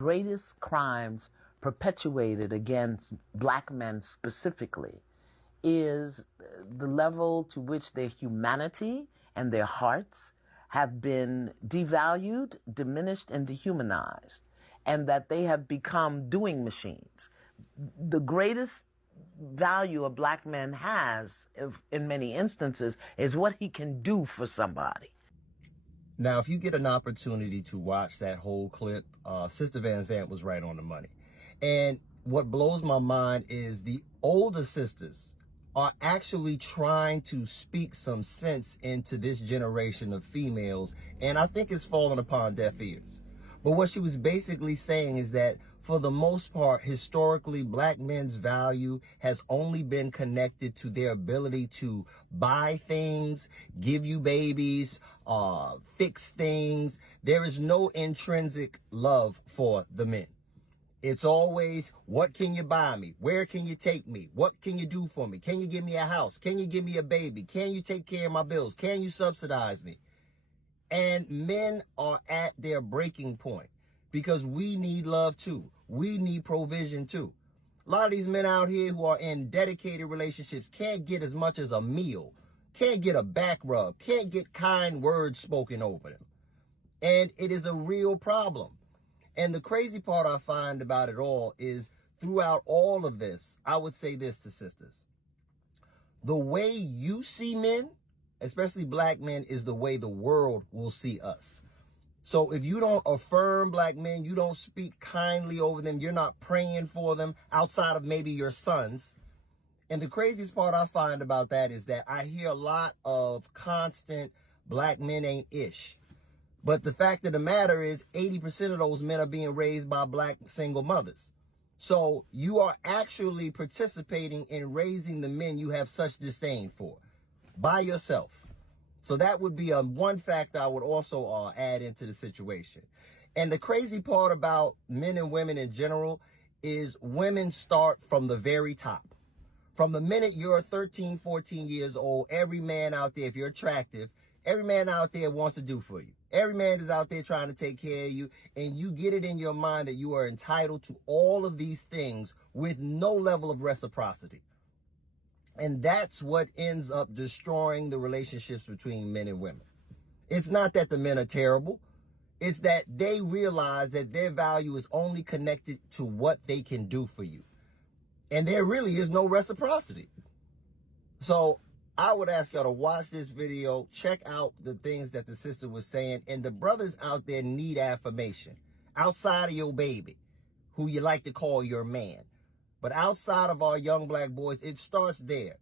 Greatest crimes perpetuated against black men specifically is the level to which their humanity and their hearts have been devalued, diminished, and dehumanized, and that they have become doing machines. The greatest value a black man has, in many instances, is what he can do for somebody. Now, if you get an opportunity to watch that whole clip, Sister Van Zandt was right on the money. And what blows my mind is the older sisters are actually trying to speak some sense into this generation of females, and I think it's fallen upon deaf ears. But what she was basically saying is that for the most part, historically, black men's value has only been connected to their ability to buy things, give you babies, fix things. There is no intrinsic love for the men. It's always, what can you buy me? Where can you take me? What can you do for me? Can you give me a house? Can you give me a baby? Can you take care of my bills? Can you subsidize me? And men are at their breaking point because we need love too. We need provision too. A lot of these men out here who are in dedicated relationships can't get as much as a meal, can't get a back rub, can't get kind words spoken over them. And it is a real problem. And the crazy part I find about it all is throughout all of this, I would say this to sisters. The way you see men, especially black men, is the way the world will see us. So if you don't affirm black men, you don't speak kindly over them, you're not praying for them outside of maybe your sons. And the craziest part I find about that is that I hear a lot of constant black men ain't ish. But the fact of the matter is 80% of those men are being raised by black single mothers. So you are actually participating in raising the men you have such disdain for by yourself. So that would be one factor I would also add into the situation. And the crazy part about men and women in general is women start from the very top. From the minute you're 13, 14 years old, every man out there, if you're attractive, every man out there wants to do for you. Every man is out there trying to take care of you, and you get it in your mind that you are entitled to all of these things with no level of reciprocity. And that's what ends up destroying the relationships between men and women. It's not that the men are terrible. It's that they realize that their value is only connected to what they can do for you. And there really is no reciprocity. So I would ask y'all to watch this video, check out the things that the sister was saying, and the brothers out there need affirmation. Outside of your baby, who you like to call your man. But outside of our young black boys, it starts there.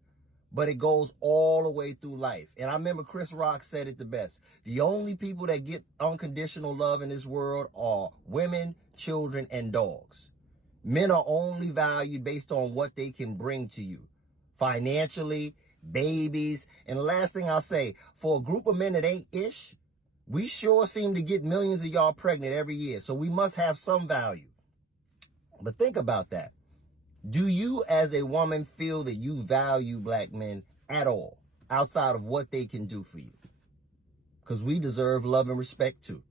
But it goes all the way through life. And I remember Chris Rock said it the best. The only people that get unconditional love in this world are women, children, and dogs. Men are only valued based on what they can bring to you. Financially, babies. And the last thing I'll say, for a group of men that ain't ish, we sure seem to get millions of y'all pregnant every year. So we must have some value. But think about that. Do you as a woman feel that you value black men at all outside of what they can do for you? Because we deserve love and respect too.